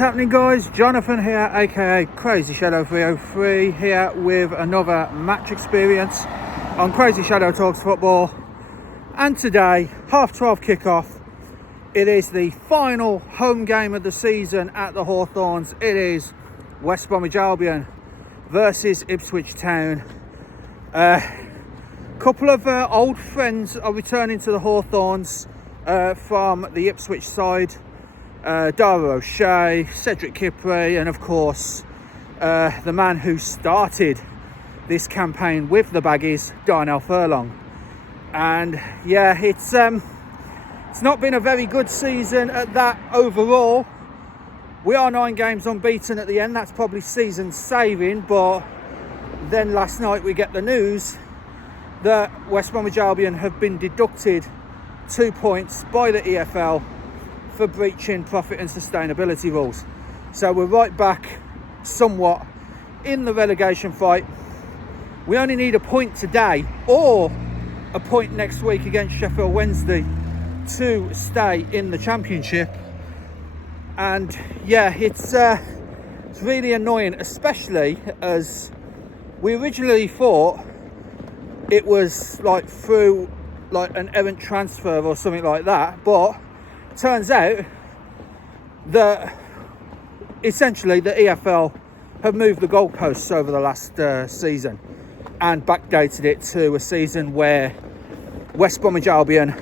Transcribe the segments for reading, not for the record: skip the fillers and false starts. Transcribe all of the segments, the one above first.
happening, guys? Jonathan here, aka CrazyShadow 303, here with another match experience on CrazyShadow Talks Football. And today, 12:30 kickoff. It is the final home game of the season at the Hawthorns. It is West Bromwich Albion versus Ipswich Town. Couple of old friends are returning to the Hawthorns from the Ipswich side. Dara O'Shea, Cedric Kipre, and of course the man who started this campaign with the Baggies, Darnell Furlong. And yeah, it's not been a very good season at that overall. We are 9 games unbeaten at the end. That's probably season saving, but then last night we get the news that West Bromwich Albion have been deducted 2 points by the EFL for breaching profit and sustainability rules. So we're right back somewhat in the relegation fight. We only need a point today or a point next week against Sheffield Wednesday to stay in the Championship. And yeah, it's really annoying, especially as we originally thought it was like through like an errant transfer or something like that, but turns out that essentially the EFL have moved the goalposts over the last season and backdated it to a season where West Bromwich Albion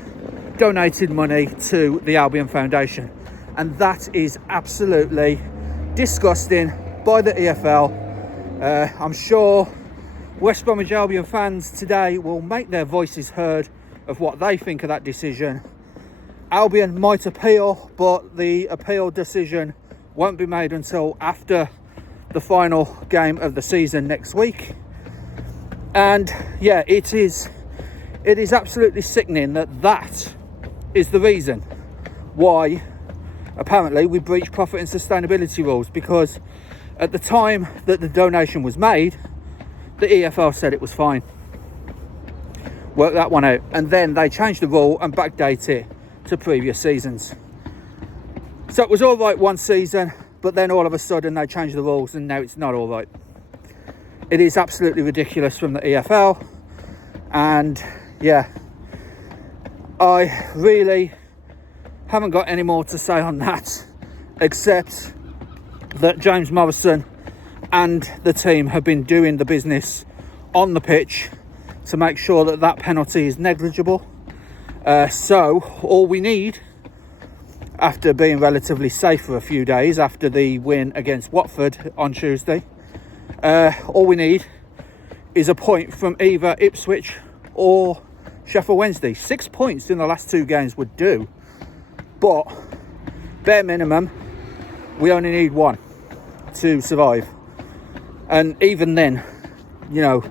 donated money to the Albion Foundation, and that is absolutely disgusting by the EFL. I'm sure West Bromwich Albion fans today will make their voices heard of what they think of that decision. Albion might appeal, but the appeal decision won't be made until after the final game of the season next week. And yeah, it is absolutely sickening that is the reason why apparently we breached profit and sustainability rules, because at the time that the donation was made, the EFL said it was fine. Work that one out. And then they changed the rule and backdate it to previous seasons. So it was all right one season, but then all of a sudden they changed the rules and now it's not all right. It is absolutely ridiculous from the EFL. And yeah, I really haven't got any more to say on that, except that James Morrison and the team have been doing the business on the pitch to make sure that that penalty is negligible. So all we need, after being relatively safe for a few days after the win against Watford on Tuesday, all we need is a point from either Ipswich or Sheffield Wednesday. 6 points in the last 2 games would do, but bare minimum we only need 1 to survive. And even then, you know,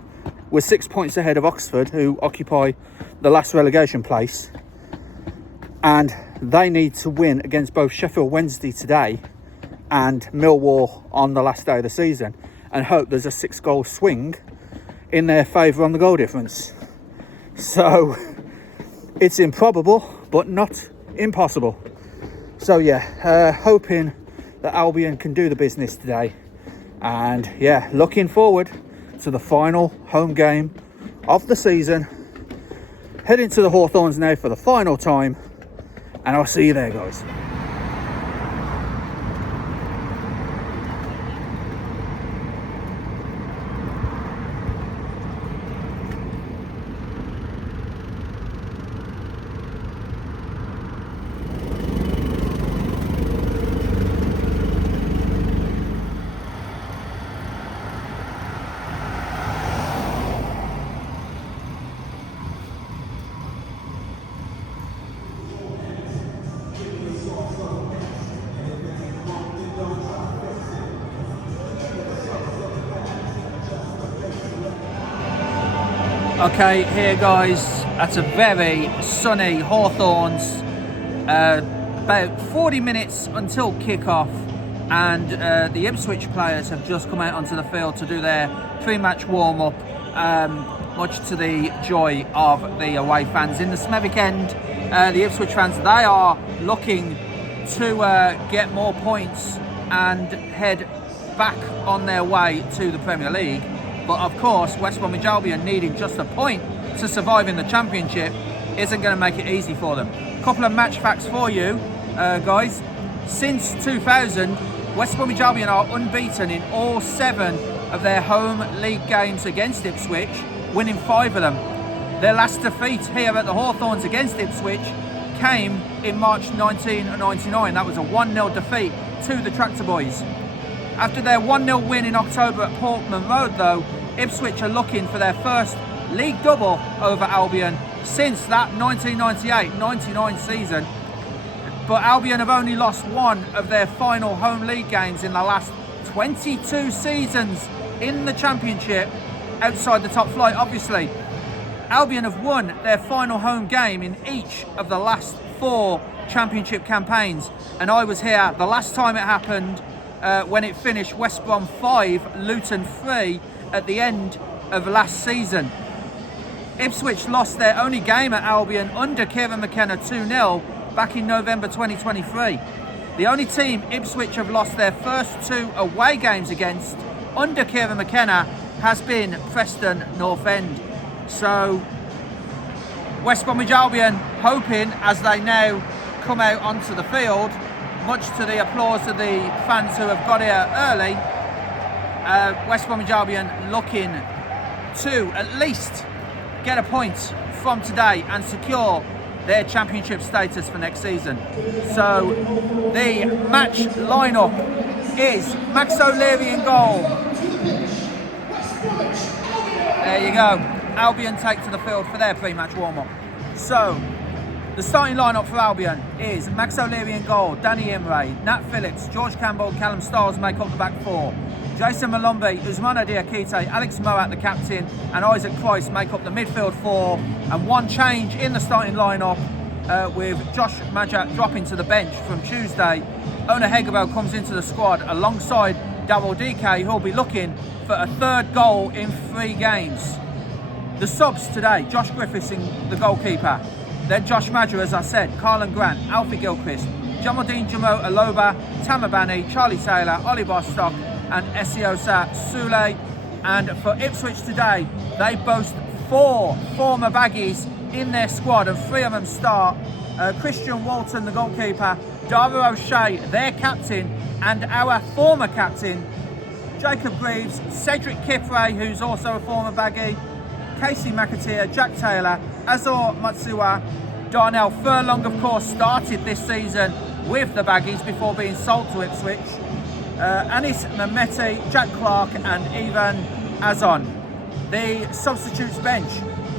we're 6 points ahead of Oxford, who occupy the last relegation place, and they need to win against both Sheffield Wednesday today and Millwall on the last day of the season, and hope there's a 6-goal swing in their favour on the goal difference. So it's improbable but not impossible. So yeah, hoping that Albion can do the business today, and yeah, looking forward to the final home game of the season. Heading to the Hawthorns now for the final time, and I'll see you there, guys. Okay, here guys, at a very sunny Hawthorns, about 40 minutes until kick-off, and the Ipswich players have just come out onto the field to do their pre-match warm-up, much to the joy of the away fans. In the Smethwick end, the Ipswich fans, they are looking to get more points and head back on their way to the Premier League. But of course, West Bromwich Albion needing just a point to survive in the Championship isn't going to make it easy for them. A couple of match facts for you, guys. Since 2000, West Bromwich Albion are unbeaten in all 7 of their home league games against Ipswich, winning 5 of them. Their last defeat here at the Hawthorns against Ipswich came in March 1999. That was a 1-0 defeat to the Tractor Boys. After their 1-0 win in October at Portman Road, though, Ipswich are looking for their first league double over Albion since that 1998-99 season. But Albion have only lost 1 of their final home league games in the last 22 seasons in the Championship, outside the top flight, obviously. Albion have won their final home game in each of the last 4 Championship campaigns, and I was here the last time it happened when it finished West Brom 5, Luton 3 at the end of last season. Ipswich lost their only game at Albion under Kieran McKenna 2-0 back in November 2023. The only team Ipswich have lost their first 2 away games against under Kieran McKenna has been Preston North End. So West Bromwich Albion hoping, as they now come out onto the field, much to the applause of the fans who have got here early, West Bromwich Albion looking to at least get a point from today and secure their Championship status for next season. So the match lineup is Max O'Leary in goal. There you go. Albion take to the field for their pre-match warm-up. So the starting lineup for Albion is Max O'Leary in goal, Danny Imre, Nat Phillips, George Campbell, Callum Stiles make up the back 4. Jason Malombe, Usmana Diakite, Alex Moat, the captain, and Isaac Price make up the midfield 4. And one change in the starting lineup with Josh Majak dropping to the bench from Tuesday. Ona Hegebo comes into the squad alongside Darryl DK, who'll be looking for a 3rd goal in 3 games. The subs today: Josh Griffiths in the goalkeeper, then Josh Madger, as I said, Carlan Grant, Alfie Gilchrist, Jamaldine Jamo Aloba, Tamabani, Charlie Taylor, Ollie Bostock, and Esiosa Sule. And for Ipswich today, they boast 4 former Baggies in their squad, and 3 of them start. Christian Walton, the goalkeeper, Dara O'Shea, their captain, and our former captain, Jacob Greaves, Cedric Kipre, who's also a former Baggie, Casey McAteer, Jack Taylor, Azor Matsuwa, Darnell Furlong, of course, started this season with the Baggies before being sold to Ipswich, Anis Mehmeti, Jack Clark, and Ivan Azon. The substitutes bench: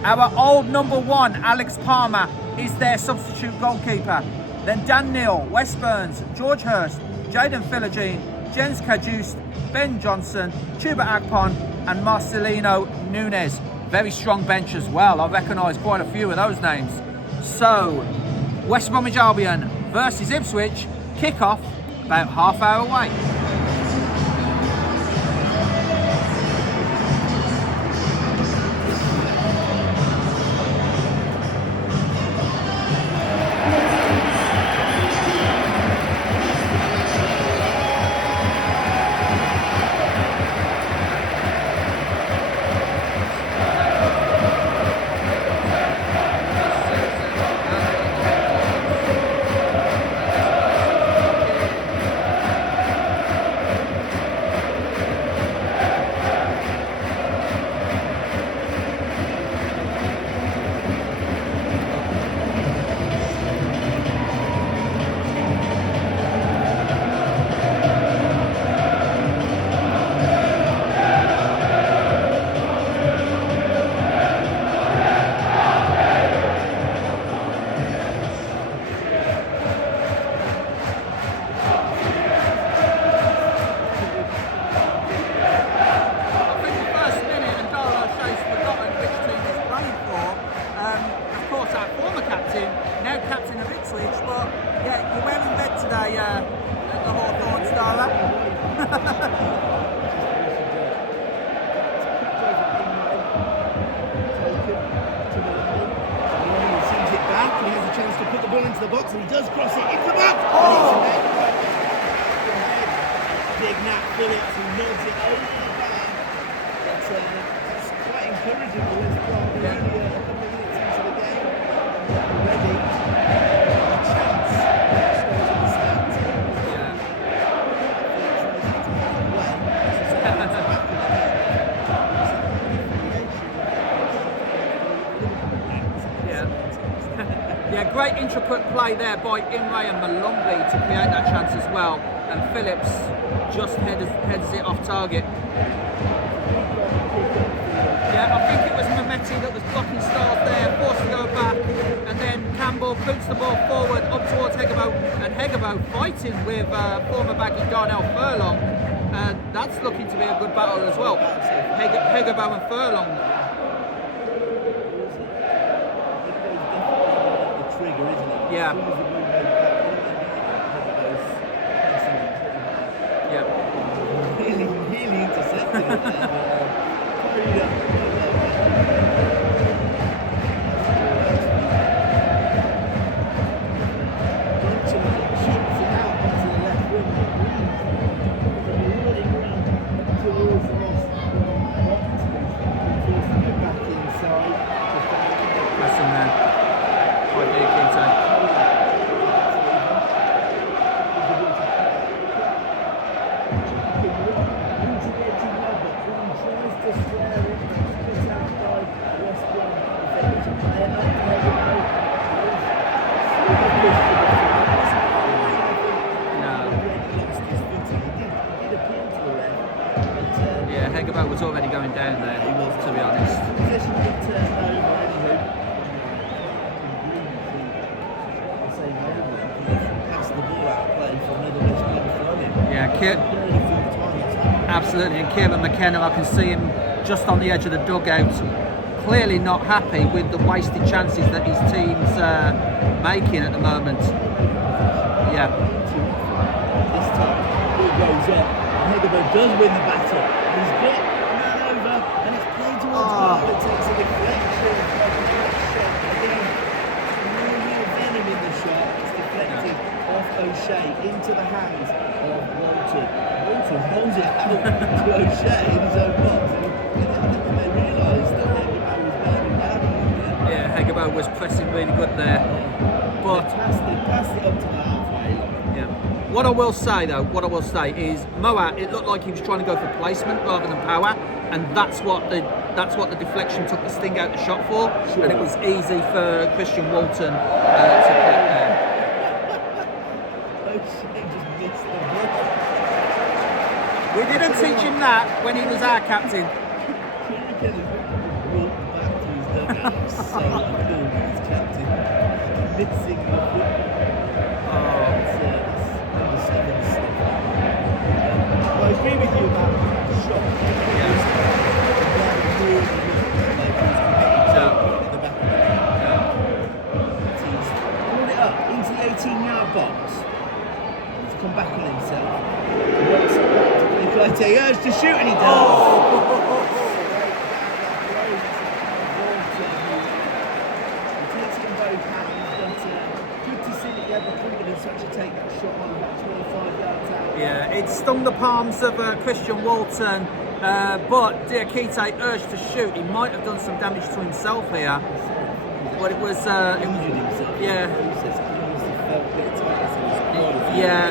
our old number 1, Alex Palmer, is their substitute goalkeeper. Then Dan Neal, Wes Burns, George Hurst, Jaden Philogene, Jens Kajust, Ben Johnson, Chuba Agpon, and Marcelino Nunes. Very strong bench as well. I recognise quite a few of those names. So, West Bromwich Albion versus Ipswich, kick-off about half hour away. Into the box, and he does cross it into the box. Oh! big Nat Phillips who nods it over the bar. It's quite encouraging for West Brom. We're only a couple of minutes into the game. Already a chance straight to the stands. Yeah, great intricate play there by Imre and Malombi to create that chance as well. And Phillips just heads it off target. Yeah, I think it was Mehmeti that was blocking Styles there, forced to go back, and then Campbell boots the ball forward up towards Hegebo, and Hegebo fighting with former Baggie Darnell Furlong. That's looking to be a good battle as well. Hegebo and Furlong. Yeah. Yeah. Really intercepted it there. Hegebo was already going down there, to be honest. Yeah, absolutely. And Kieran McKenna, I can see him just on the edge of the dugout, clearly not happy with the wasted chances that his team's making at the moment. Yeah. This time, it goes up. Hegebo does win the battle. He's got a man over, and it's played towards goal. It takes a deflection. Again, real venom in the shot. It's deflected off O'Shea into the hands of Walton. Walton holds it out to O'Shea in his own box. And they realised that Hegebo was bearing down on him. Yeah, Hegebo was pressing really good there. But they passed it up to the halfway line. Yeah. What I will say is Moat, it looked like he was trying to go for placement rather than power, and that's what the deflection took the sting out the shot for, sure. And it was easy for Christian Walton to get there. We didn't teach him that when he was our captain. I agree with you about the shot. Pulled it up into the 18-yard box. He's come back on himself. He urged to shoot, and he does. He takes it in both hands, but good to see that he had the confidence to actually take that shot on about 25 yards out. Yeah, it stung the palms of Christian Walton, but Diakite urged to shoot. He might have done some damage to himself here, but it was injured himself. Yeah. Yeah.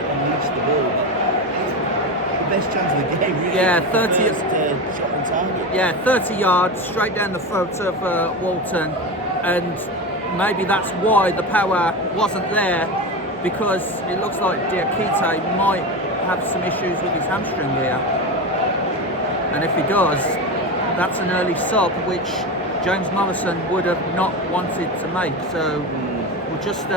Best chance of the game, really. Yeah, 30. Shot on target. Yeah, 30 yards straight down the throat of Walton, and maybe that's why the power wasn't there, because it looks like Diakite might have some issues with his hamstring here, and if he does, that's an early sub which James Morrison would have not wanted to make. So we'll just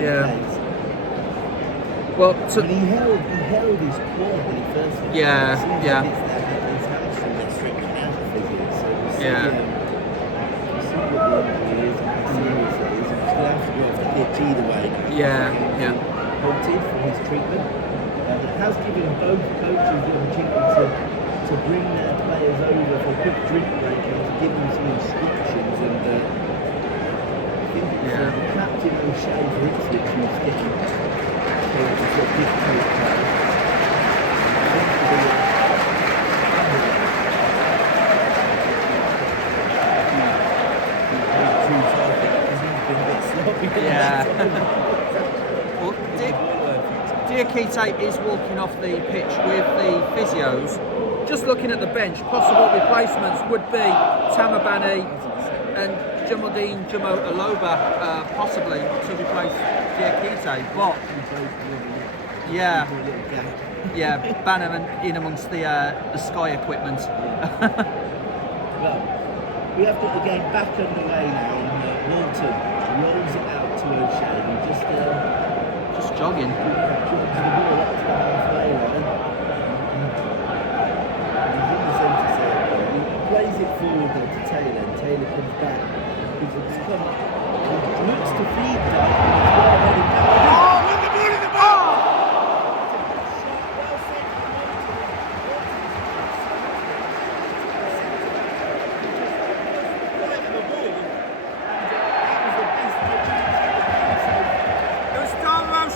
yeah. Well, he held his quad when he first went. Yeah. His hamstring gets stripped out of physics. So yeah. You see what the injury is and how serious it is, and he's going to have to go off the pitch either way now. Yeah. Halted for his treatment. It has given both coaches the opportunity to bring their players over for a quick drink break and to give them some instructions. And I think the captain O'Shea for Ipswich was getting Yeah. Well, Diakite is walking off the pitch with the physios. Just looking at the bench, possible replacements would be Tamabani and Jamaldine Jamo Aloba, possibly to replace Diakite. But yeah, Banner and in amongst the Sky equipment. Well, we have got the game back underway now, and Walton rolls it out to O'Shea and just jogging. Jogs the ball up to the halfway line. He's in the centre circle. He plays it forward to Taylor, and Taylor comes back. It's come, looks to feed that. Oh, with the ball in the ball!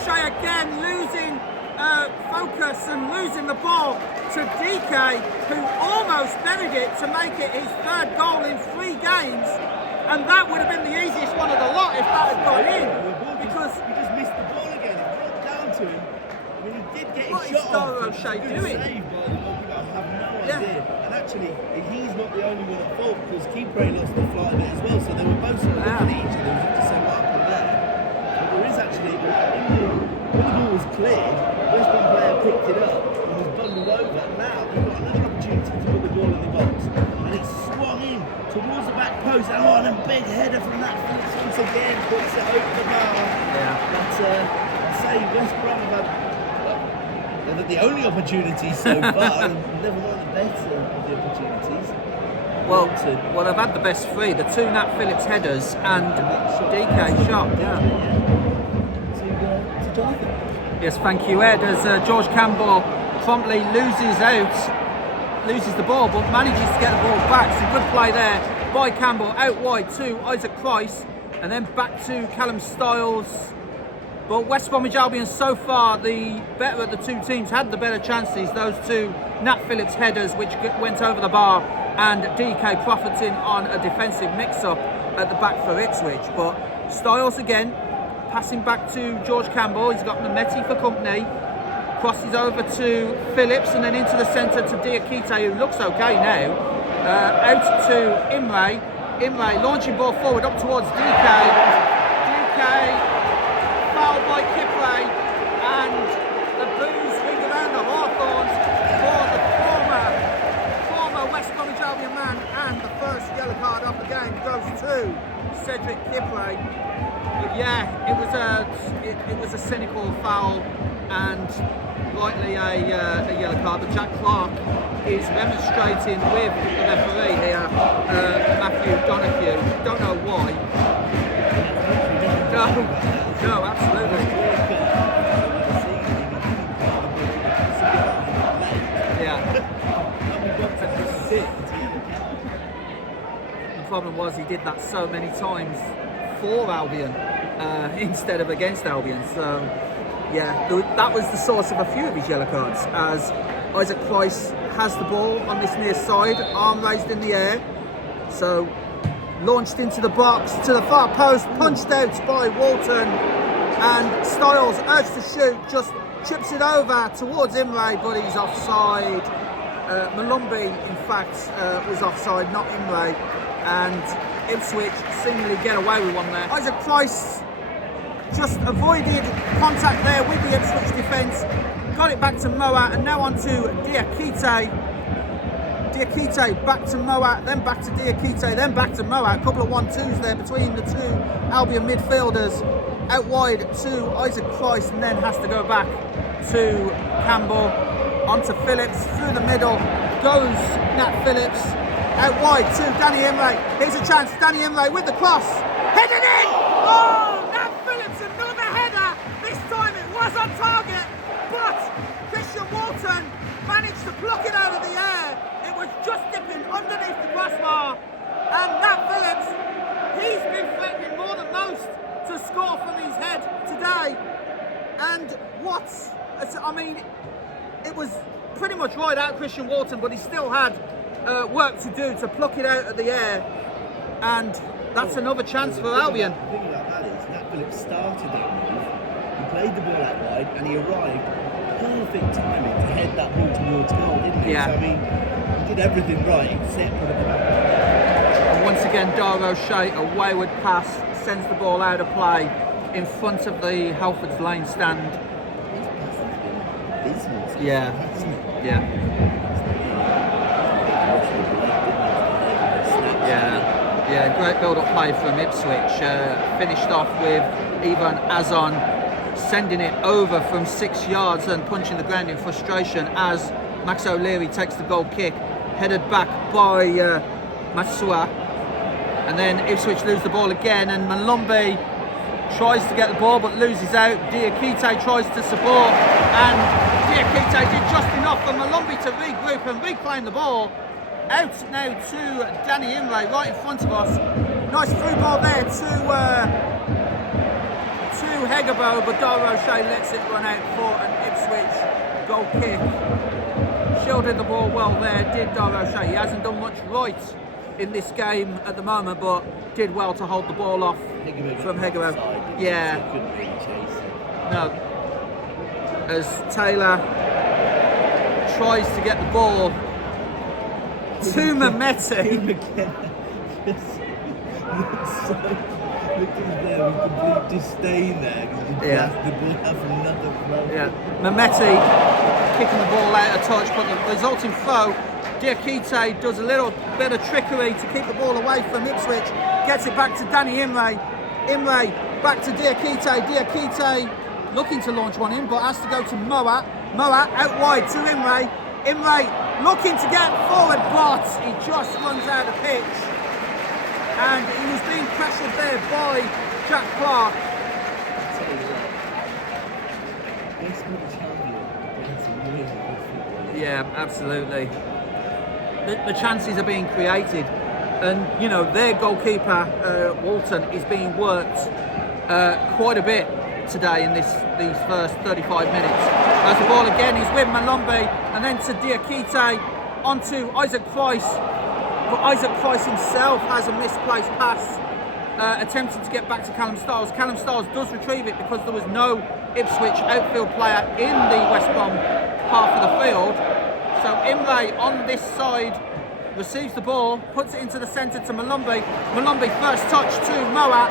Again losing focus and losing the ball to DK, who almost buried it to make it his third goal in 3 games, and that would have been the easiest one of the lot if that had gone in, because he just missed the ball again. It dropped down to him. I mean, he did get his shot off. What is O'Shea doing? Saved by the goalkeeper. I have no idea. And actually, he's not the only one at fault, because Kipre lost the flight of it as well, so they were both sort of looking at each other as if to say what happened there. But there is actually when the ball was cleared, West Brom player picked it up and was bundled over. Now they've got another opportunity to put the ball in the box, and it's swung in towards the back post. And a big header from that Phillips once again puts it over the bar. Yeah. But I'd say West Brom have had the only opportunities so far, and never mind the better of the opportunities. Well, they've had the best 3, the 2 Nat Phillips headers and DK shot. Yeah. Yes, thank you, Ed. As George Campbell promptly loses the ball, but manages to get the ball back. Some good play there by Campbell, out wide to Isaac Price, and then back to Callum Stiles. But West Bromwich Albion so far, the better of the 2 teams, had the better chances. Those 2 Nat Phillips headers, which went over the bar, and DK profiting on a defensive mix-up at the back for Ipswich. But Stiles again, passing back to George Campbell. He's got Nametti for company. Crosses over to Phillips and then into the centre to Diakite, who looks okay now. Out to Imre. Imre launching ball forward up towards DK. DK fouled by Kipre, and the boos ring around the Hawthorns for the former West Bromwich Albion man, and the first yellow card of the game goes to Cedric Kipre. But yeah, it was a cynical foul and likely a yellow card. But Jack Clark is remonstrating with the referee here, Matthew Donahue. Don't know why. No, absolutely. Yeah. The problem was he did that so many times for Albion instead of against Albion. So yeah, that was the source of a few of his yellow cards, as Isaac Price has the ball on this near side, arm raised in the air, so launched into the box to the far post, punched out by Walton, and Stiles urged to shoot, just chips it over towards Imre, but he's offside. Malumbi in fact was offside, not Imre, and Ipswich seemingly get away with one there. Isaac Price just avoided contact there with the Ipswich defence, got it back to Moat, and now on to Diakite. Diakite back to Moat, then back to Diakite, then back to Moat. A couple of 1-2s there between the 2 Albion midfielders. Out wide to Isaac Price, and then has to go back to Campbell. Onto Phillips, through the middle goes Nat Phillips. Out wide to Danny Imre. Here's a chance, Danny Imre with the cross. Headed in! Oh, Nat Phillips, another header. This time it was on target, but Christian Walton managed to pluck it out of the air. It was just dipping underneath the crossbar. And Nat Phillips, he's been threatening more than most to score score from his head today. And it was pretty much right out Christian Walton, but he still had work to do to pluck it out of the air. And that's another chance for Albion. The thing about that is Nat Phillips started that move, he played the ball out wide, and he arrived perfect timing to head that ball towards goal, didn't he? Yeah. So, I mean, he did everything right except for the back. And once again, Dara O'Shea, a wayward pass, sends the ball out of play in front of the Halfords Lane stand. His pass has been abysmal so Yeah. far, hasn't it? Yeah. Yeah, great build-up play from Ipswich. Finished off with Ivan Azon sending it over from 6 yards and punching the ground in frustration as Max O'Leary takes the goal kick, headed back by Masua. And then Ipswich lose the ball again, and Malombe tries to get the ball but loses out. Diakite tries to support, and Diakite did just enough for Malombe to regroup and reclaim the ball. Out now to Danny Imre, right in front of us. Nice through ball there to Hegabo, but Dara O'Shea lets it run out for an Ipswich goal kick. Shielded the ball well there, did Dara O'Shea. He hasn't done much right in this game at the moment, but did well to hold the ball off from Hegabo. Yeah. Couldn't really chase it. No. As Taylor tries to get the ball to Mehmeti. Look at there with complete disdain there because he passed the ball out from another throw. Yeah, Mehmeti kicking the ball out of touch, but the resulting throw, Diakite does a little bit of trickery to keep the ball away from Ipswich, gets it back to Danny Imre. Imre back to Diakite. Diakite looking to launch one in, but has to go to Moat. Moat out wide to Imre. Imre looking to get forward, but he just runs out of pitch. And he was being pressured there by Jack Clark. I tell you what, Westbrook Champion playing some really good football. Yeah, absolutely. The chances are being created, and you know their goalkeeper Walton is being worked quite a bit today in these first 35 minutes. As the ball again is with Malombe, and then to Diakite onto Isaac Price. But Isaac Price himself has a misplaced pass, attempting to get back to Callum Stiles. Callum Stiles does retrieve it because there was no Ipswich outfield player in the West Brom half of the field. So Imre on this side receives the ball, puts it into the centre to Malombe. Malombe first touch to Moat.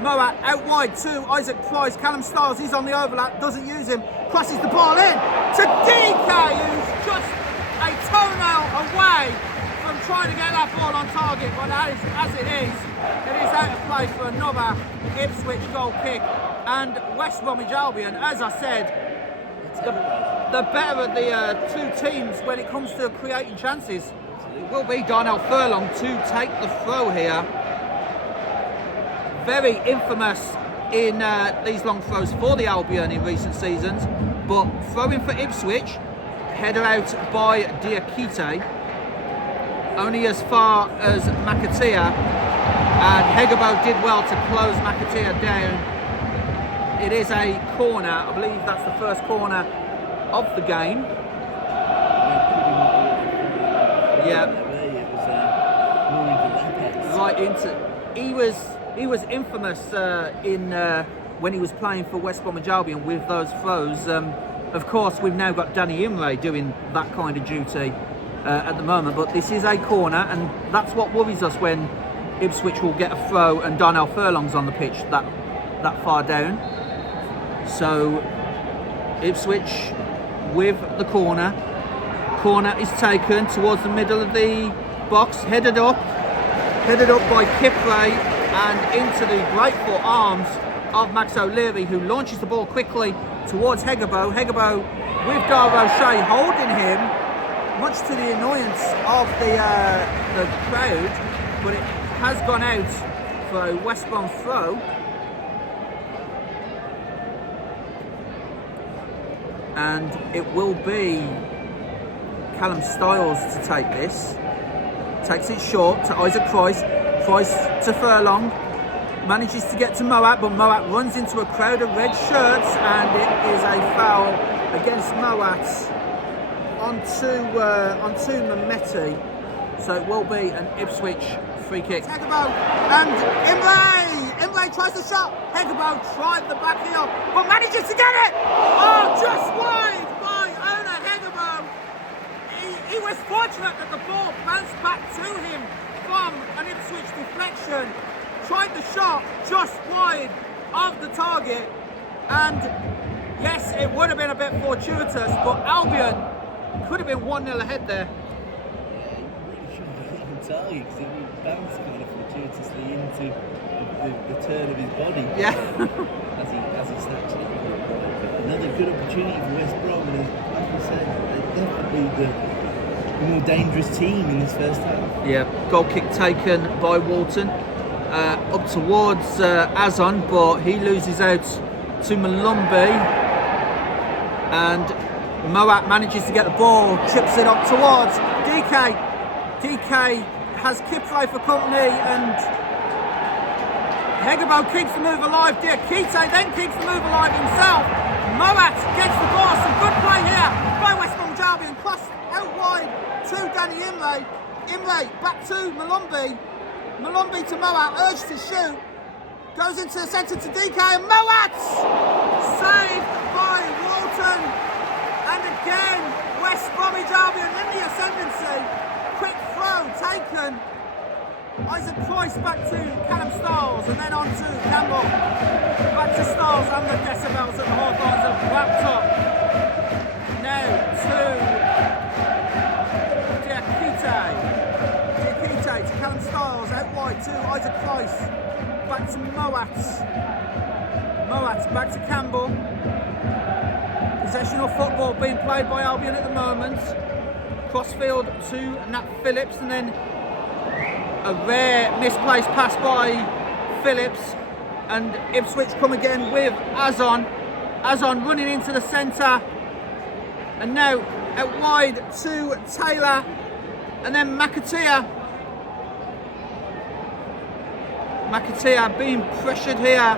Moat out wide to Isaac Price. Callum Stiles, he's on the overlap, doesn't use him, crosses the ball in to DK, who's just a toenail away from trying to get that ball on target, but as it is out of play for another Ipswich goal kick. And West Bromwich Albion, as I said, the better of the two teams when it comes to creating chances. It will be Darnell Furlong to take the throw here. Very infamous in these long throws for the Albion in recent seasons, but throwing for Ipswich, header out by Diakite, only as far as Makatea, and Hegabo did well to close Makatea down. It is a corner, I believe that's the first corner of the game. Yeah. Right into. He was infamous in when he was playing for West Bromwich Albion with those throws. Of course, we've now got Danny Imre doing that kind of duty at the moment, but this is a corner, and that's what worries us when Ipswich will get a throw and Darnell Furlong's on the pitch that far down. So Ipswich with the corner. Corner is taken towards the middle of the box, headed up by Kipre and into the grateful arms of Max O'Leary, who launches the ball quickly towards Hegabo. Hegabo with Dara O'Shea holding him, much to the annoyance of the crowd, but it has gone out for a West Brom throw. And it will be Callum Stiles to take this. Takes it short to Isaac Price. Price to Furlong. manages to get to Moat, but Moat runs into a crowd of red shirts, and it is a foul against Moat onto Mehmeti. So it will be an Ipswich free kick. Hegabo and Imre tries the shot. Hegabo tried the back heel, but manages to get it. Oh, just wide by owner Hegabo. He was fortunate that the ball bounced back to him from an Ipswich deflection. Tried the shot just wide of the target, and yes, it would have been a bit fortuitous, but Albion could have been 1-0 ahead there. Yeah, you really shouldn't have hit on target because it bounced kind of fortuitously into the turn of his body. Yeah. as he snatched it. Another good opportunity for West Brom, and like I said, they're definitely the more dangerous team in this first half. Yeah, goal kick taken by Walton. Up towards Azon, but he loses out to Malumbi, and Moat manages to get the ball, chips it up towards DK. DK has Kipre for company, and Hegabo keeps the move alive. Diakite then keeps the move alive himself. Moat gets the ball. Some good play here by West Bromwich Albion. Cross out wide to Danny Imre. Imre back to Malumbi. Malumbi to Moat, urged to shoot, goes into the centre to DK, and Moat saved by Walton, and again West Bromwich Albion in the ascendancy. Quick throw taken, Isaac Price back to Callum Stiles, and then on to Campbell, back to Stiles, and the decibels at the Hawthorns have wrapped up. Now to Diakite to Callum Stiles, out wide to Isaac Price, back to Moat, back to Campbell. Possession of football being played by Albion at the moment. Crossfield to Nat Phillips, and then a rare misplaced pass by Phillips, and Ipswich come again with Azon running into the centre, and now out wide to Taylor, and then McAteer being pressured here,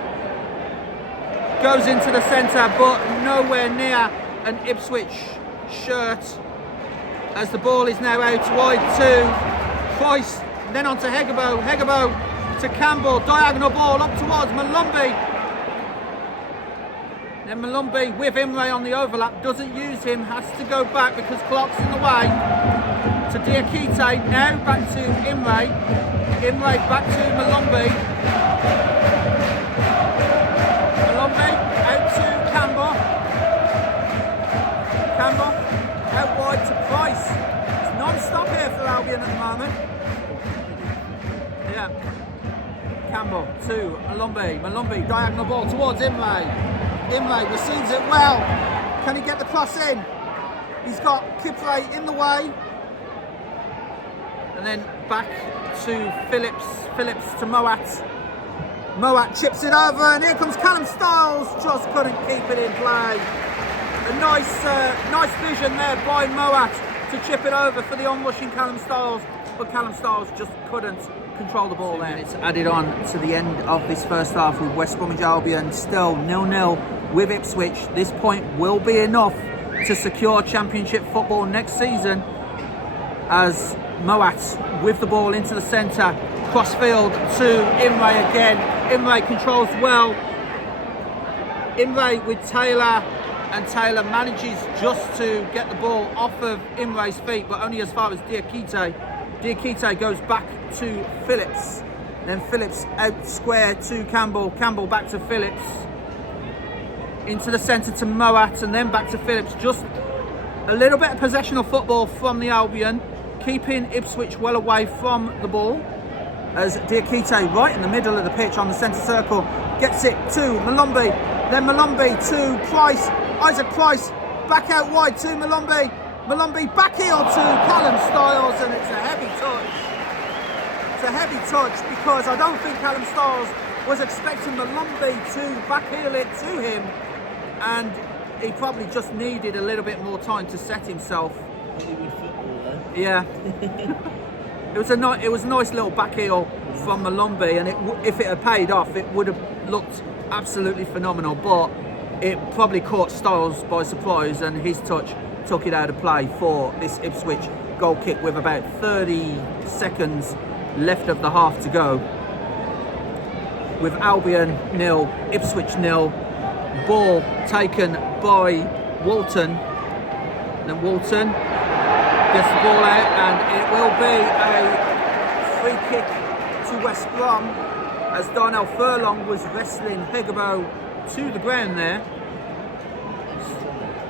goes into the centre, but nowhere near an Ipswich shirt, as the ball is now out wide to Price, and then on to Hegabo to Campbell, diagonal ball up towards Malumbi. Then Malumbi with Imre on the overlap, doesn't use him, has to go back because Clark's in the way. To Diakite, now back to Imre. Imre back to Malumbi. Malumbi out to Campbell. Campbell out wide to Price. It's non-stop here for Albion at the moment. Yeah. Campbell to Malumbi. Diagonal ball towards Imre. Imre receives it well. Can he get the cross in? He's got Kipre in the way. And then back to Phillips to Moat. Moat chips it over, and here comes Callum Stiles, just couldn't keep it in play. A nice vision there by Moat to chip it over for the onrushing Callum Stiles, but Callum Stiles just couldn't control the ball there. It's added on to the end of this first half with West Bromwich Albion still 0-0 with Ipswich. This point will be enough to secure Championship football next season, as Moat with the ball into the centre, crossfield to Imre again. Imre controls well. Imre with Taylor, and Taylor manages just to get the ball off of Imre's feet, but only as far as Diakite. Diakite goes back to Phillips, then Phillips out square to Campbell. Campbell back to Phillips, into the centre to Moat, and then back to Phillips. Just a little bit of possession of football from the Albion, keeping Ipswich well away from the ball, as Diakite right in the middle of the pitch on the centre circle gets it to Malumbi, then Malumbi to Price, Isaac Price back out wide to Malumbi back heel to Callum Stiles, and it's a heavy touch. It's a heavy touch because I don't think Callum Stiles was expecting Malumbi to back heel it to him, and he probably just needed a little bit more time to set himself. Hollywood football, Yeah. It was a nice little back heel from Malumbi, and if it had paid off, it would have looked absolutely phenomenal, but it probably caught Styles by surprise, and his touch took it out of play for this Ipswich goal kick with about 30 seconds left of the half to go. With Albion 0, Ipswich 0, ball taken by Walton. Then Walton gets the ball out, and it will be a free kick to West Brom as Darnell Furlong was wrestling Hegebo to the ground there.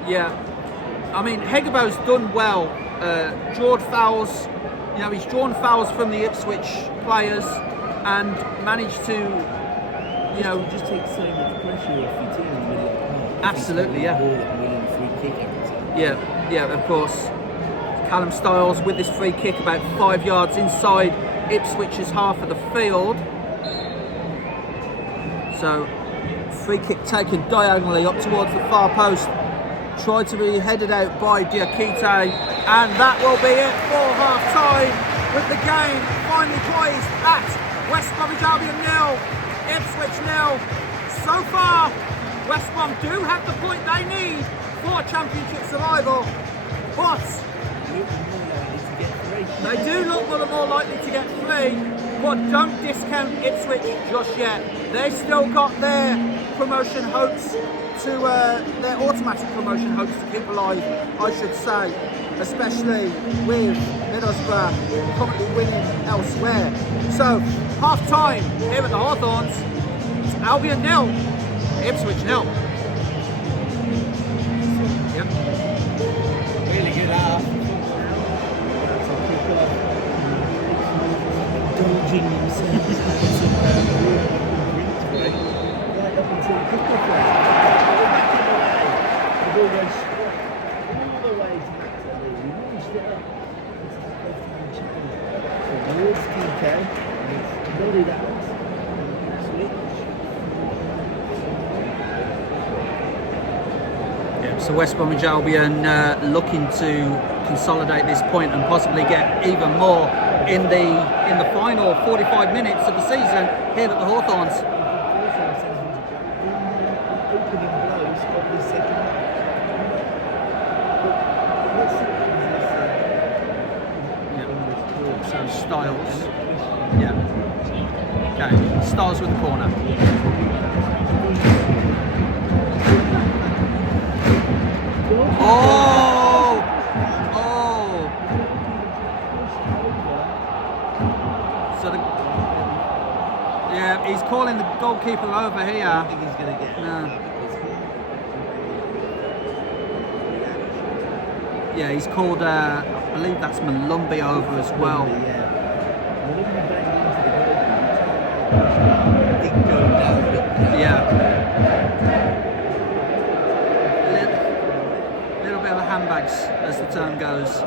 Yeah, I mean, Hegebo's done well, drawn fouls, you know, he's drawn fouls from the Ipswich players and managed to, you know, just take so much pressure off your team in the middle of the park. Absolutely, yeah. Ball and winning a free kick every time. Yeah, of course. Callum Styles with this free kick about 5 yards inside Ipswich's half of the field. So, free kick taken diagonally up towards the far post. Tried to be headed out by Diakite, and that will be it for half time, with the game finally poised at West Bromwich Albion 0, Ipswich 0. So far, West Brom do have the point they need for Championship survival, but they do look more likely to get 3, but don't discount Ipswich just yet. They've still got their promotion hopes to their automatic promotion hopes to keep alive, I should say, especially with Middlesbrough currently winning elsewhere. So, half time here at the Hawthorns, it's Albion 0, Ipswich 0. Yep. Really good half. Indulging themselves right up until the kickoff. The ball goes all the way to Matchday. We launched it up into the left-hand channel. So towards TK, and it's nodded out. Switch. Yeah, so West Bromwich Albion looking to consolidate this point and possibly get even more in the final 45 minutes of the season here at the Hawthorns. So Styles, yeah, okay, Styles with the corner. Oh! So yeah, he's calling the goalkeeper over here. I think he's going to get Yeah, he's called, I believe that's Malumbi over as well. Yeah. Little bit of a handbags, as the term goes.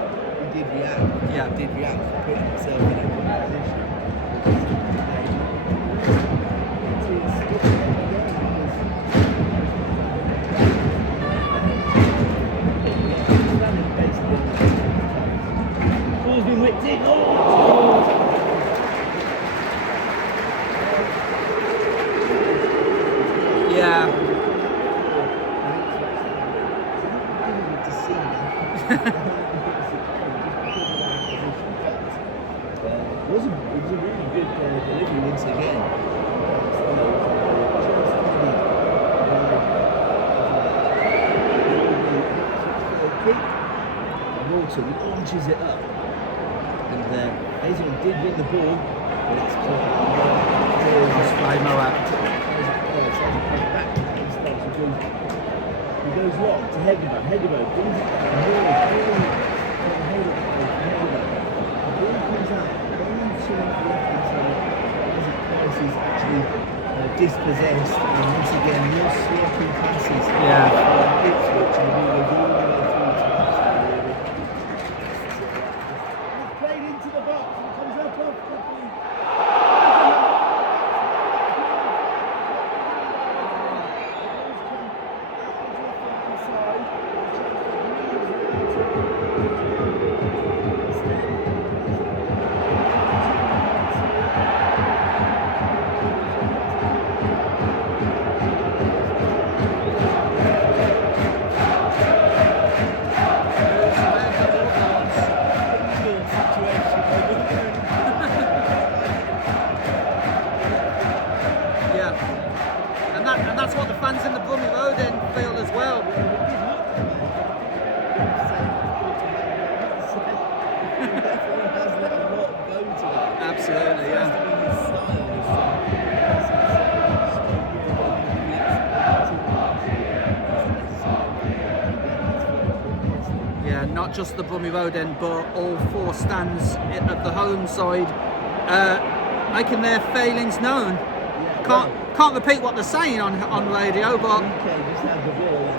He did react. Yeah. He did react to putting himself in a good position. Ball's been whipped in. Oh! Yeah. It was a really good delivery once again. Walton launches it up, and Hazelwood did win the ball, but it's he goes long to Hegebo. Hegebo brings it back. The ball comes out into the left-hand side as Price is actually dispossessed, and once again more sloppy passes. Ipswich, and the ball goes all the way through to Matchday. It's played into the box and it comes up off quickly. just the Bromwich Road end, but all 4 stands of the home side making their failings known. Can't repeat what they're saying on radio, but just had the ball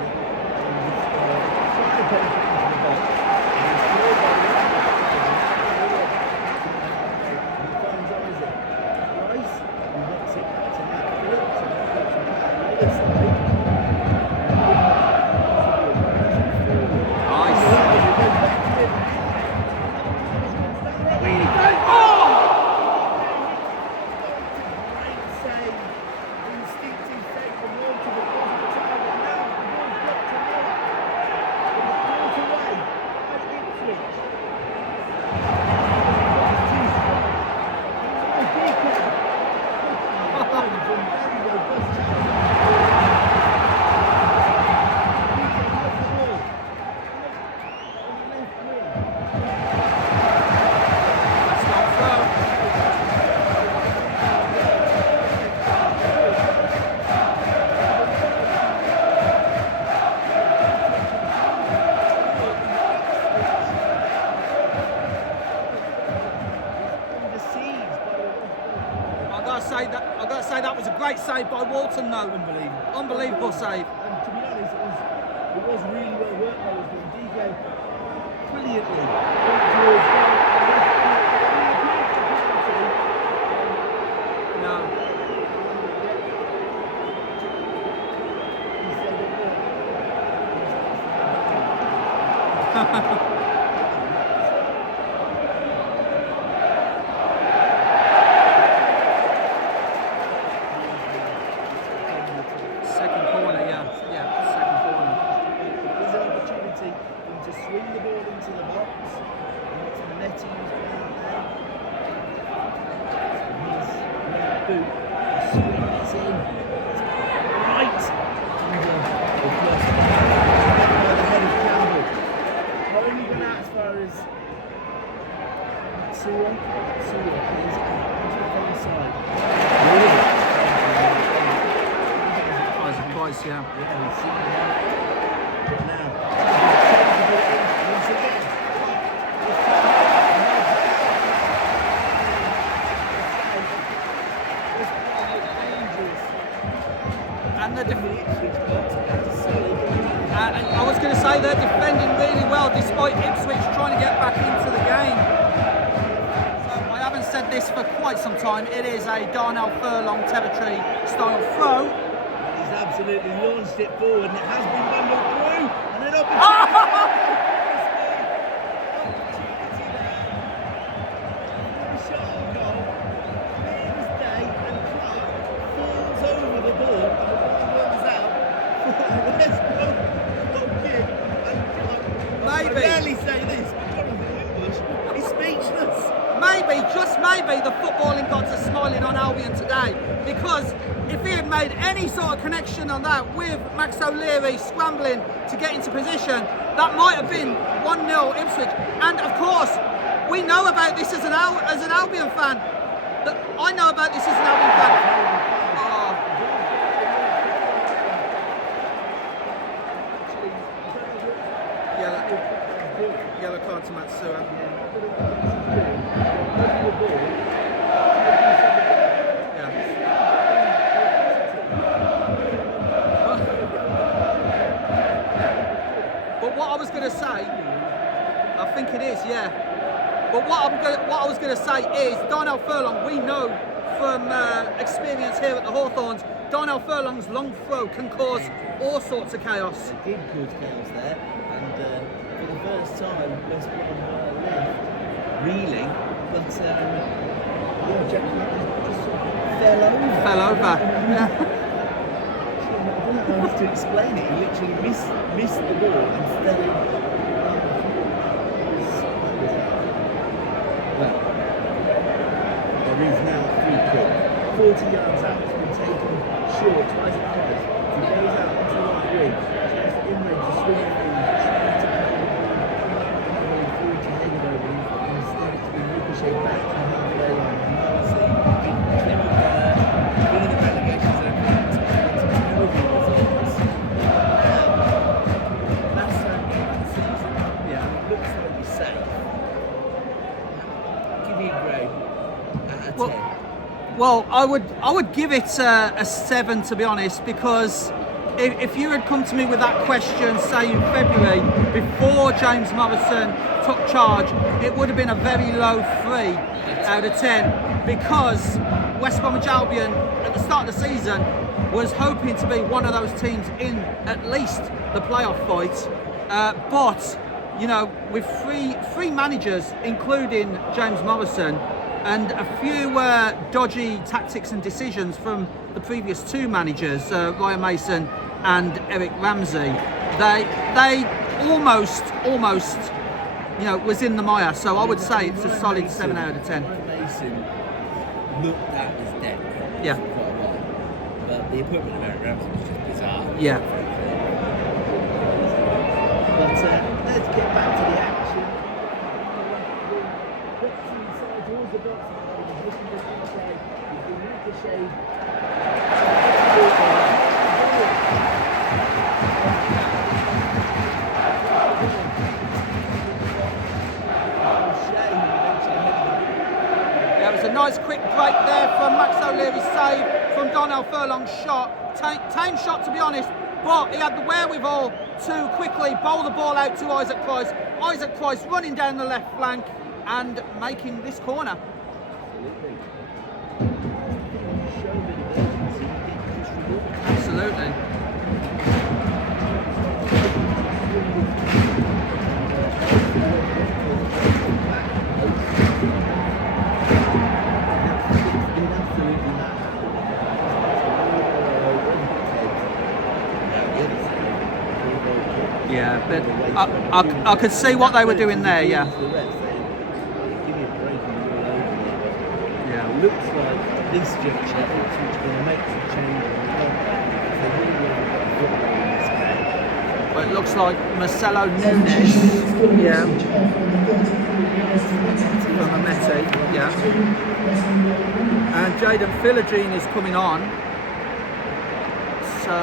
save by Walton, though. Unbelievable save. And to be honest, it was really well worked. I was doing DK brilliantly. I was going to say they're defending really well despite Ipswich trying to get back into the game. So I haven't said this for quite some time. It is a Darnell Furlong territory style throw. He's absolutely launched it forward and it has been bundled through. And an maybe the footballing gods are smiling on Albion today, because if he had made any sort of connection on that with Max O'Leary scrambling to get into position, that might have been 1-0 Ipswich. And of course, we know about this as an Albion fan. I know about this as an Albion fan. Yellow card to Matsua. But what I was going to say, I think it is, yeah. But what I was going to say is Darnell Furlong, we know from experience here at the Hawthorns, Darnell Furlong's long throw can cause all sorts of chaos. It did cause chaos there, and for the first time, West Brom left reeling, but Jack just sort of fell over. Yeah. I don't know how to explain it. He literally missed the ball and fell in. Well, there is now a free kick. 40 yards out, it's been taken short, twice it twice. He goes out onto the right wing, tries to inroad to swing it in, tries to play forward to head it over, and instead it's been ricocheted back to the halfway line. One of the relegations that have been terrible results. Last time of the season, it looks Well, I would give it a 7, to be honest, because if you had come to me with that question, say in February, before James Morrison took charge, it would have been a very low 3 out of 10, because West Bromwich Albion at the start of the season was hoping to be one of those teams in at least the playoff fight. But, you know, with three managers, including James Morrison, and a few dodgy tactics and decisions from the previous 2 managers, Ryan Mason and Eric Ramsey, they almost, you know, was in the mire. So I would say it's a solid 7 out of 10. Ryan Mason looked at his deck. Yeah. But the appointment of Eric Ramsey was just bizarre. Yeah. But let's get back to the action. There was a nice quick break there from Max O'Leary's save from Donnell Furlong's shot. Tame shot, to be honest, but he had the wherewithal to quickly bowl the ball out to Isaac Price. Isaac Price running down the left flank and making this corner. Absolutely. Yeah, but I could see what they were doing there, yeah. Yeah. It looks like this juncture, Ipswich going to make some change. Well, it looks like Marcelo Nunes, yeah, from Ameti, yeah. And Jaden Philogene is coming on. So,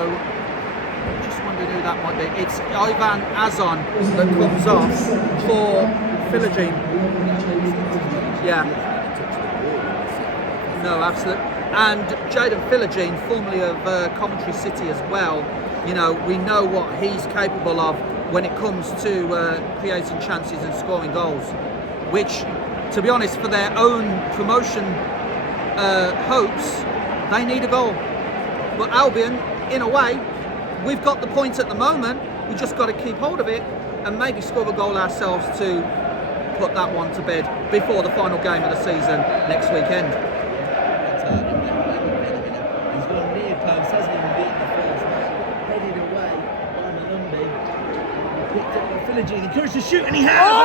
just wondered who that might be. It's Ivan Azon that comes off for Philogene. Yeah. No, absolutely. And Jaden Philogene, formerly of Coventry City as well, you know, we know what he's capable of when it comes to creating chances and scoring goals, which, to be honest, for their own promotion hopes, they need a goal. But Albion, in a way, we've got the point at the moment, we just got to keep hold of it and maybe score a goal ourselves to put that one to bed before the final game of the season next weekend. He's gone near post, hasn't even beaten the first man, headed away on Malumbi, picked up by Philogene, encouraged to shoot, and he has! Oh!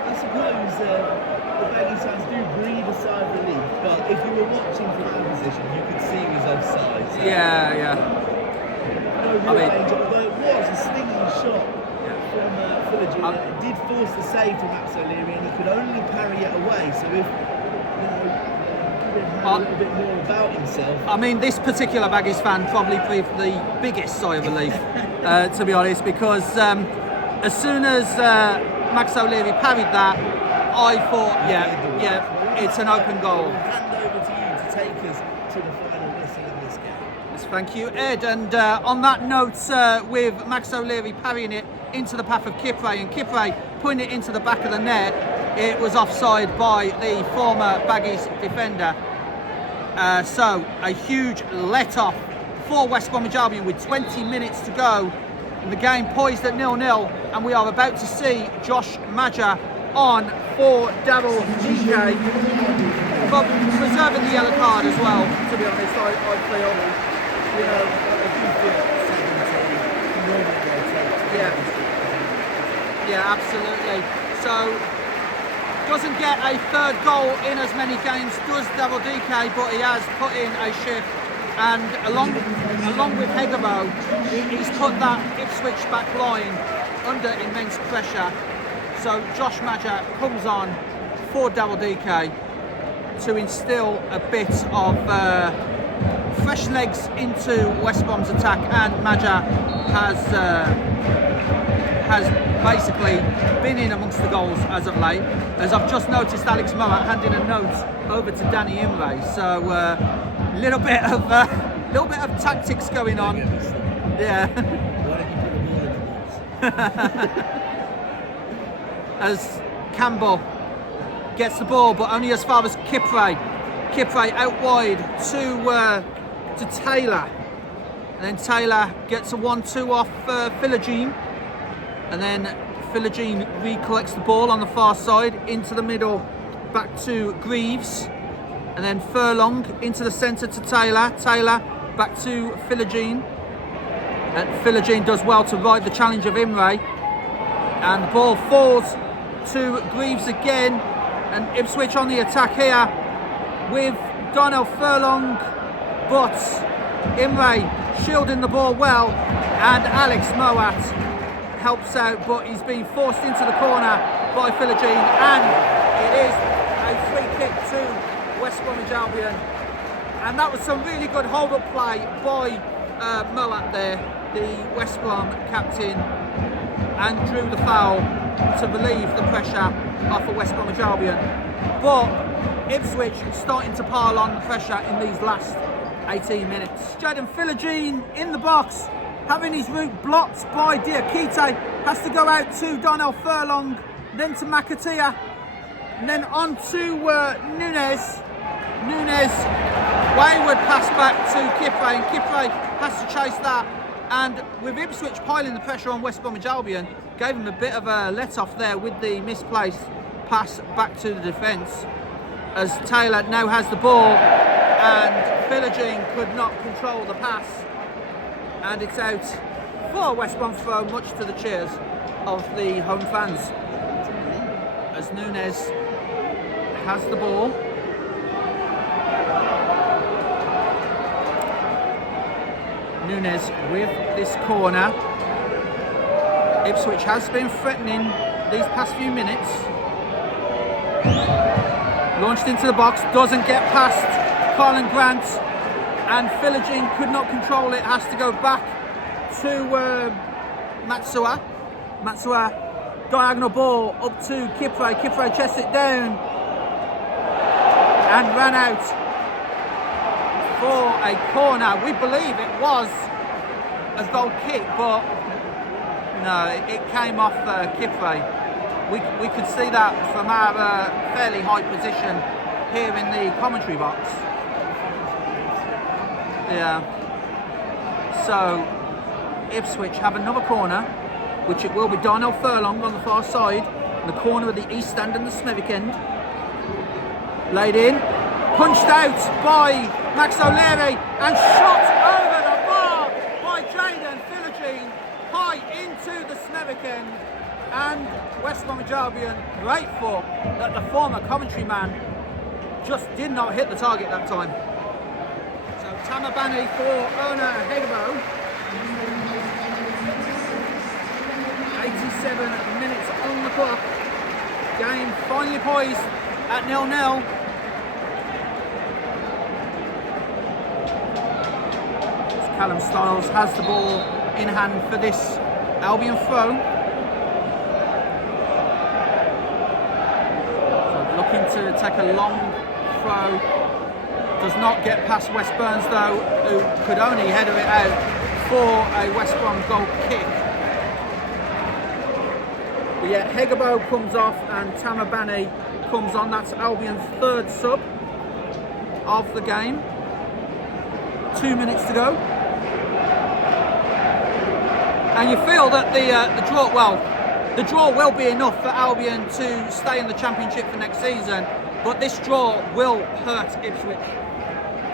I suppose the Baggies fans do breathe a sigh of relief, but if you were watching from our position, you could see he was offside. So Yeah. No real danger, although it was a stinging shot from Philogene. It did force the save from Max O'Leary, and he could only parry it away. So if he had a little bit more about himself. I mean, this particular Baggies fan probably breathed the biggest sigh of relief, to be honest, because as soon as Max O'Leary parried that, I thought, yeah, it's an open goal. Hand over to you to take us to the final whistle in this game. Yes, thank you, Ed. And on that note, with Max O'Leary parrying it into the path of Kipre, and Kipre putting it into the back of the net, it was offside by the former Baggies defender. So a huge let-off for West Bromwich Albion with 20 minutes to go. The game poised at 0-0, and we are about to see Josh Madger on for Daryl DK, but reserving the yellow card as well, to be honest. I feel, you know, yeah, absolutely. So doesn't get a third goal in as many games does Daryl DK, but he has put in a shift. And along with Hegabo, he's put that Ipswich back line under immense pressure. So Josh Madger comes on for Double DK to instill a bit of fresh legs into West Brom's attack, and Madger has basically been in amongst the goals as of late. As I've just noticed, Alex Moat handing a note over to Danny Imre. So little bit of tactics going on. Yeah. As Campbell gets the ball, but only as far as Kipre. Kipre out wide to Taylor, and then Taylor gets a 1-2 off Philogene, and then Philogene recollects the ball on the far side into the middle, back to Greaves, and then Furlong into the centre to Taylor. Taylor back to Philogene, and Philogene does well to ride the challenge of Imre, and the ball falls to Greaves again, and Ipswich on the attack here with Donnell Furlong, but Imre shielding the ball well, and Alex Moat helps out, but he's been forced into the corner by Philogene, and it is a free kick to West Bromwich Albion. And that was some really good hold-up play by Moat there, the West Brom captain, and drew the foul to relieve the pressure off of West Bromwich Albion. But Ipswich starting to pile on the pressure in these last 18 minutes. Jaden Philogene in the box, having his route blocked by Diakite, has to go out to Donnell Furlong, then to McAteer, and then on to Nunes. Nunes, wayward pass back to Kipre, and Kipre has to chase that. And with Ipswich piling the pressure on West Bromwich Albion, gave him a bit of a let-off there with the misplaced pass back to the defence, as Taylor now has the ball, and Philogene could not control the pass, and it's out for West Brom throw, much to the cheers of the home fans, as Nunes has the ball. Nunes with this corner. Ipswich has been threatening these past few minutes. Launched into the box, doesn't get past Colin Grant, and Philogene could not control it, has to go back to Matsua. Matsua, diagonal ball up to Kipre. Kipre chests it down and ran out for a corner. We believe it was a goal kick, but no, it came off Kipre. We could see that from our fairly high position here in the commentary box. Yeah. So Ipswich have another corner, which it will be Darnell Furlong on the far side, in the corner of the east stand and the Smethwick end. Laid in, punched out by Max O'Leary, and shot over the bar by Jaden Philogene, high into the Smethwick end. And West Bromwich Albion grateful that the former commentary man just did not hit the target that time. So Tamabani for Ona Hegabo. 87 minutes on the clock. Game finally poised at 0-0. Callum Stiles has the ball in hand for this Albion throw. Looking to take a long throw, does not get past Wes Burns though, who could only header it out for a West Brom goal kick. But yeah, Hegabo comes off and Tamabani comes on. That's Albion's third sub of the game. 2 minutes to go, and you feel that the draw will be enough for Albion to stay in the Championship for next season, but this draw will hurt Ipswich.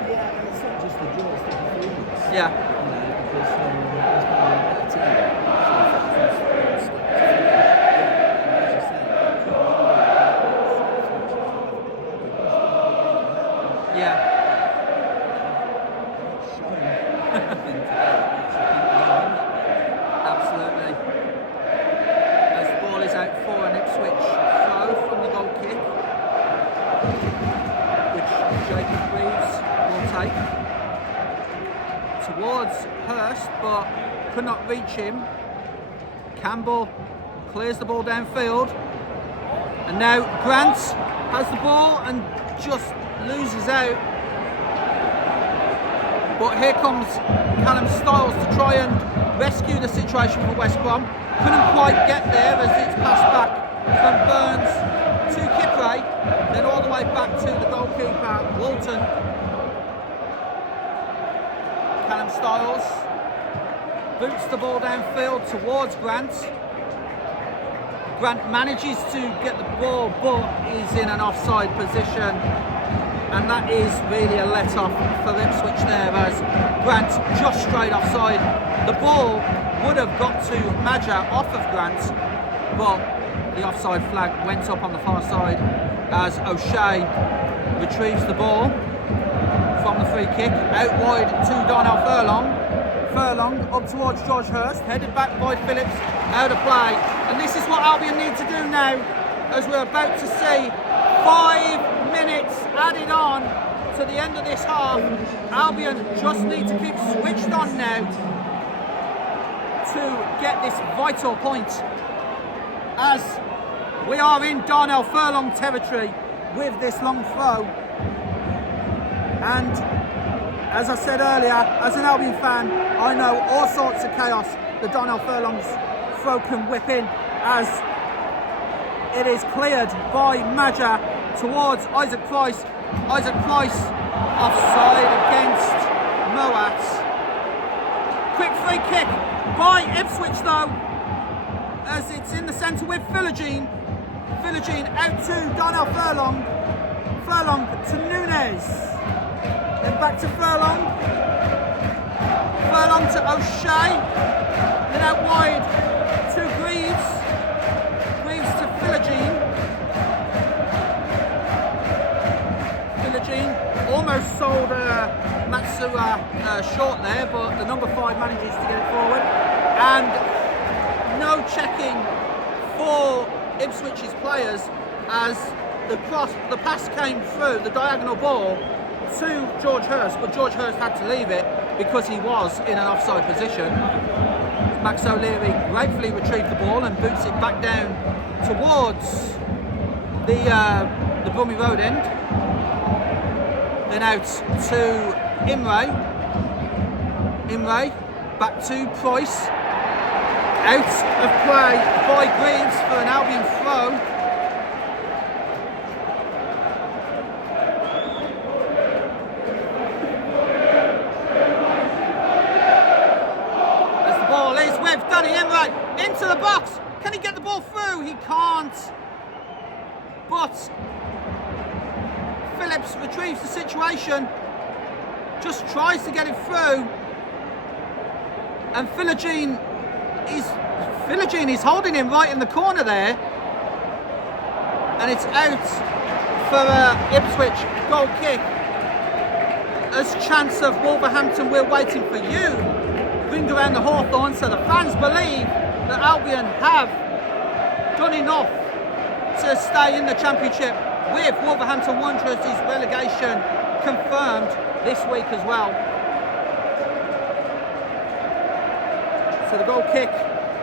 Yeah, and it's not just the draw, it's the performance. Yeah. Because it's been a better team. Yeah. which Jacob Reeves will take towards Hurst, but could not reach him. Campbell clears the ball downfield, and now Grant has the ball and just loses out. But here comes Callum Stiles to try and rescue the situation for West Brom. Couldn't quite get there as it's passed back from Burns to Kipray, then all the way back to the goalkeeper Walton. Callum Stiles boots the ball downfield towards Grant. Grant manages to get the ball, but is in an offside position, and that is really a let-off for Ipswich there, as Grant just straight offside. The ball would have got to Madja off of Grant, but the offside flag went up on the far side as O'Shea retrieves the ball from the free kick, out wide to Darnell Furlong. Furlong up towards George Hurst, headed back by Phillips, out of play. And this is what Albion need to do now, as we're about to see 5 minutes added on to the end of this half. Albion just need to keep switched on now to get this vital point, as we are in Darnell Furlong territory with this long throw. And as I said earlier, as an Albion fan, I know all sorts of chaos that Darnell Furlong's throw can whip in, as it is cleared by Madja towards Isaac Price. Isaac Price offside against Moat. Quick free kick by Ipswich though, as it's in the centre with Philogene. Philogene out to Darnell Furlong. Furlong to Nunes. Then back to Furlong. Furlong to O'Shea. Then out wide to Greaves. Greaves to Philogene. Philogene almost sold Matsua short there, but the number 5 manages to get it forward. And no checking for Ipswich's players, as the pass came through, the diagonal ball to George Hurst, but George Hurst had to leave it because he was in an offside position. Max O'Leary gratefully retrieved the ball and boots it back down towards the Brummy Road end. Then out to Imre. Imre back to Price. Out of play by Greaves for an Albion throw. As the ball is with Danny Imre into the box. Can he get the ball through? He can't. But Phillips retrieves the situation, just tries to get it through, and Philogene is holding him right in the corner there, and it's out for Ipswich goal kick. As chance of Wolverhampton, we're waiting for you, ring around the Hawthorns, so the fans believe that Albion have done enough to stay in the Championship, with Wolverhampton Wanderers' relegation confirmed this week as well. So the goal kick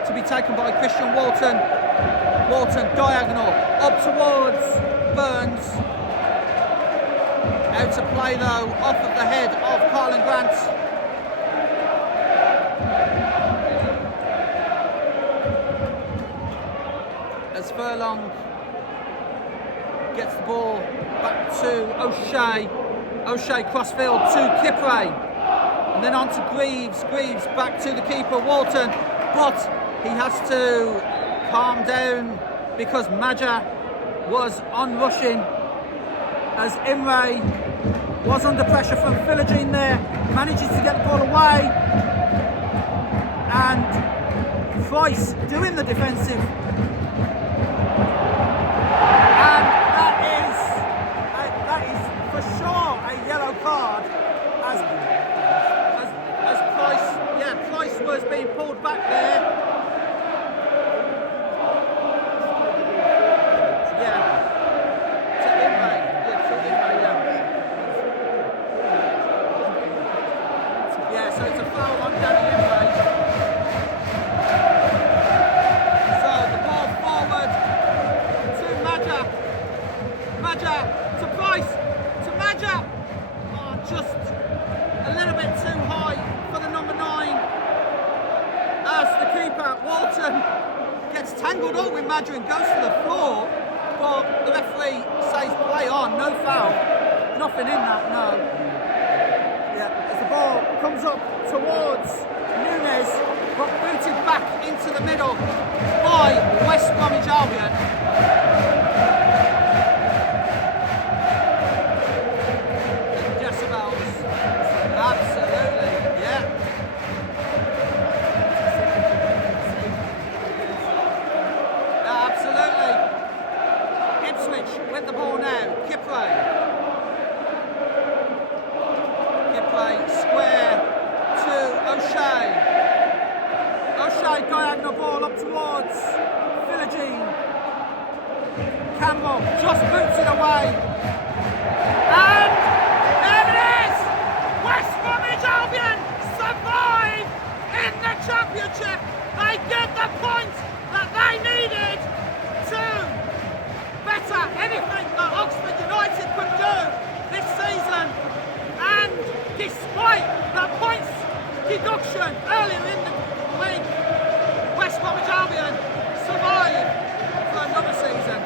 to be taken by Christian Walton. Walton diagonal up towards Burns. Out to play though, off of the head of Carlin Grant. As Furlong gets the ball back to O'Shea. O'Shea crossfield to Kipray. And then on to Greaves. Greaves back to the keeper, Walton. But he has to calm down because Madja was on rushing, as Imre was under pressure from Philogene there. Manages to get the ball away. And Price doing the defensive. Card as Price was being pulled back there. To struggled up with Madrid and goes to the floor, but the referee says play on, no foul. Nothing in that, no. Yeah, as the ball comes up towards Nunes, but booted back into the middle by West Bromwich Albion. Decibels. Absolutely, yeah. Absolutely. Ipswich with the ball now. Kipre square to O'Shea. O'Shea diagonal ball up towards Philogene. Campbell just boots it away. And there it is! West Bromwich Albion survive in the Championship. They get the point that they needed to better anything that Oxford United could do this season. And despite the points deduction earlier in the league, West Bromwich Albion survive for another season.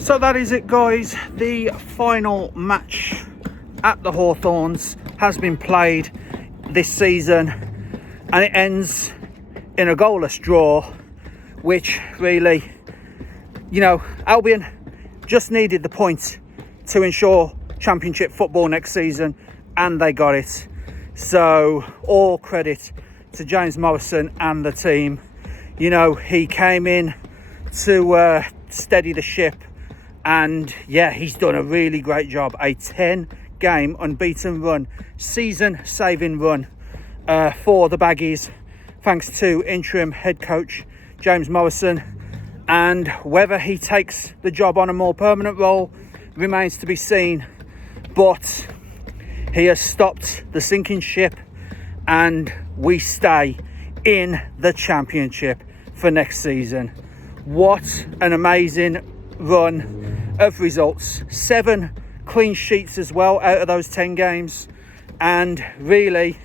So that is it, guys. The final match at the Hawthorns has been played this season, and it ends in a goalless draw, which really, you know, Albion just needed the point to ensure Championship football next season, and they got it. So all credit to James Morrison and the team. You know, he came in to steady the ship, and yeah, he's done a really great job. A 10-game unbeaten run, season-saving run for the Baggies, thanks to interim head coach James Morrison. And whether he takes the job on a more permanent role remains to be seen, but he has stopped the sinking ship, and we stay in the Championship for next season. What an amazing run of results. 7 clean sheets as well out of those 10 games. And really,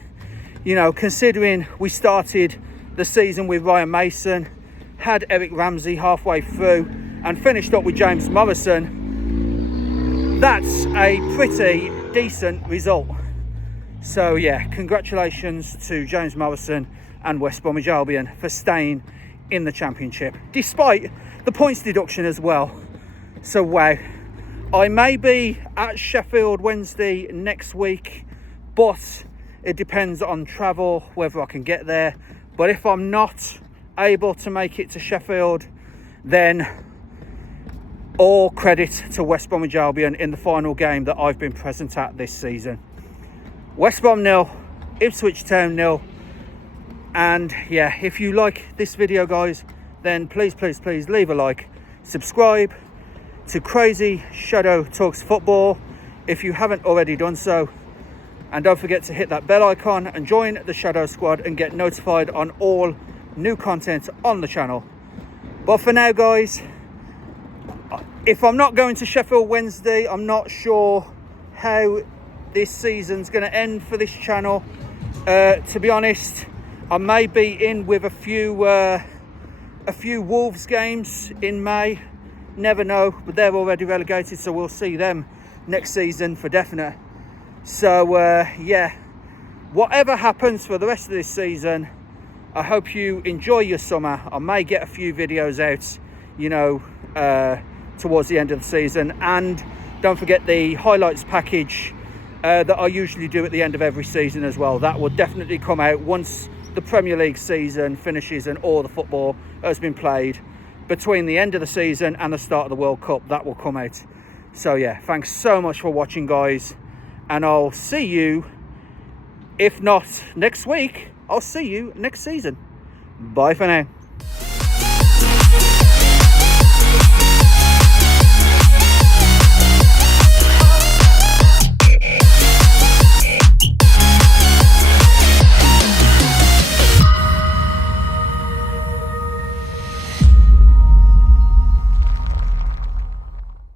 you know, considering we started the season with Ryan Mason, had Eric Ramsey halfway through, and finished up with James Morrison, that's a pretty decent result. So yeah, congratulations to James Morrison and West Bromwich Albion for staying in the Championship, despite the points deduction as well. So wow, I may be at Sheffield Wednesday next week, but it depends on travel, whether I can get there. But if I'm not able to make it to Sheffield, then all credit to West Bromwich Albion in the final game that I've been present at this season. West Brom 0, Ipswich Town 0. And yeah, if you like this video, guys, then please leave a like, subscribe to CrazyShadow Talks Football if you haven't already done so, and don't forget to hit that bell icon and join the Shadow Squad and get notified on all new content on the channel. But for now, guys, if I'm not going to Sheffield Wednesday, I'm not sure how this season's going to end for this channel. To be honest, I may be in with a few Wolves games in May. Never know, but they're already relegated, so we'll see them next season for definite. So yeah, whatever happens for the rest of this season, I hope you enjoy your summer. I may get a few videos out, you know, towards the end of the season. And don't forget the highlights package that I usually do at the end of every season as well. That will definitely come out once the Premier League season finishes and all the football has been played. Between the end of the season and the start of the World Cup, that will come out. So yeah, thanks so much for watching, guys, and I'll see you, if not next week, I'll see you next season. Bye for now.